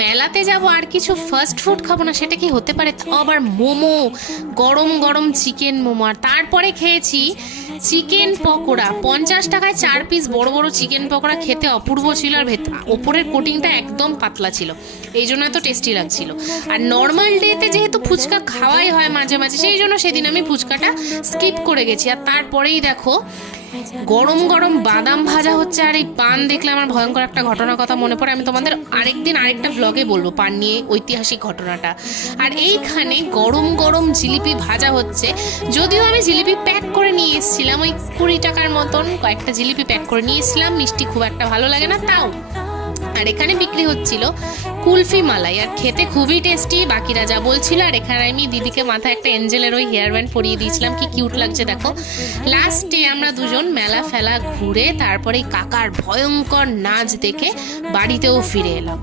মেলাতে যাব আর কিছু ফাস্ট ফুড খাবো না, সেটা কি হতে পারে? তাও আবার মোমো, গরম গরম চিকেন মোমো। আর তারপরে খেয়েছি চিকেন পকোড়া, 50 টাকায় 4 পিস বড় বড় চিকেন পকোড়া, খেতে অপূর্ব ছিল। আর ওপরের কোটিংটা একদম পাতলা ছিল, এই জন্য এত টেস্টি লাগছিল। আর নর্মাল ডেতে যেহেতু ফুচকা খাওয়াই হয় মাঝে মাঝে, সেই জন্য সেদিন আমি ফুচকাটা স্কিপ করে গেছি। আর তারপরেই দেখো গরম গরম বাদাম ভাজা হচ্ছে, আর এই পান দেখলে আমার ভয়ঙ্কর একটা ঘটনার কথা মনে পড়ে। আমি তোমাদের আরেকদিন আরেকটা ব্লগে বলবো পান নিয়ে ঐতিহাসিক ঘটনাটা। আর এইখানে গরম গরম জিলিপি ভাজা হচ্ছে, যদিও আমি জিলিপি প্যাক করে নিয়ে এসেছিলাম, ওই 20 টাকার মতন কয়েকটা জিলিপি প্যাক করে নিয়ে এসেছিলাম। মিষ্টি খুব একটা ভালো লাগে না তাও। আর এখানে বিক্রি হচ্ছিল কুলফি মালাই, আর খেতে খুবই টেস্টি, বাকিরা যা বলছিল। আর এখানে আমি দিদিকে মাথায় একটা এঞ্জেলের ওই হেয়ার ব্যান্ড পরিয়ে দিয়েছিলাম, কি কিউট লাগছে দেখো। লাস্টে আমরা দুজন মেলা ফেলা ঘুরে তারপরে কাকার ভয়ঙ্কর নাচ দেখে বাড়িতেও ফিরে এলাম।